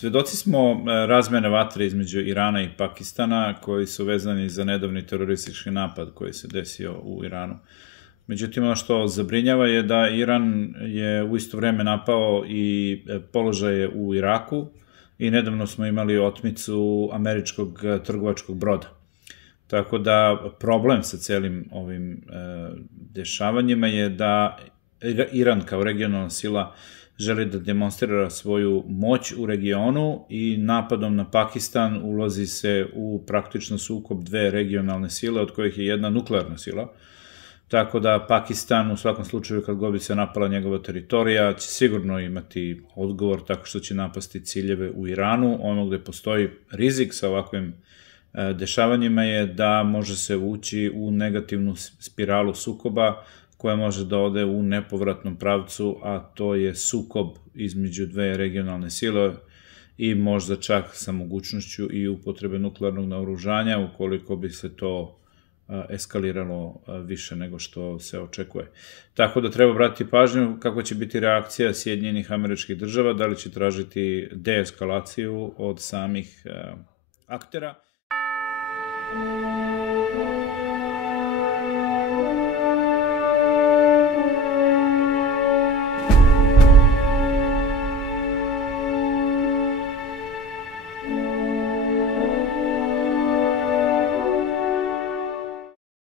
Svedoci smo razmene vatre između Irana i Pakistana koji su vezani za nedavni teroristički napad koji se desio u Iranu. Međutim, ono što zabrinjava je da Iran je u isto vreme napao i položaje u Iraku i nedavno smo imali otmicu američkog trgovačkog broda. Tako da problem sa celim ovim dešavanjima je da Iran kao regionalna sila želi da demonstrira svoju moć u regionu i napadom na Pakistan ulazi se u praktično sukob dve regionalne sile, od kojih je jedna nuklearna sila. Tako da Pakistan u svakom slučaju kad god bi se napala njegova teritorija će sigurno imati odgovor tako što će napasti ciljeve u Iranu. Ono gde postoji rizik sa ovakvim dešavanjima je da može se ući u negativnu spiralu sukoba koja može da ode u nepovratnom pravcu, a to je sukob između dve regionalne sile i možda čak sa mogućnošću i upotrebe nuklearnog naoružanja ukoliko bi se to eskaliralo više nego što se očekuje. Tako da treba obratiti pažnju kako će biti reakcija Sjedinjenih Američkih Država, da li će tražiti deeskalaciju od samih aktera.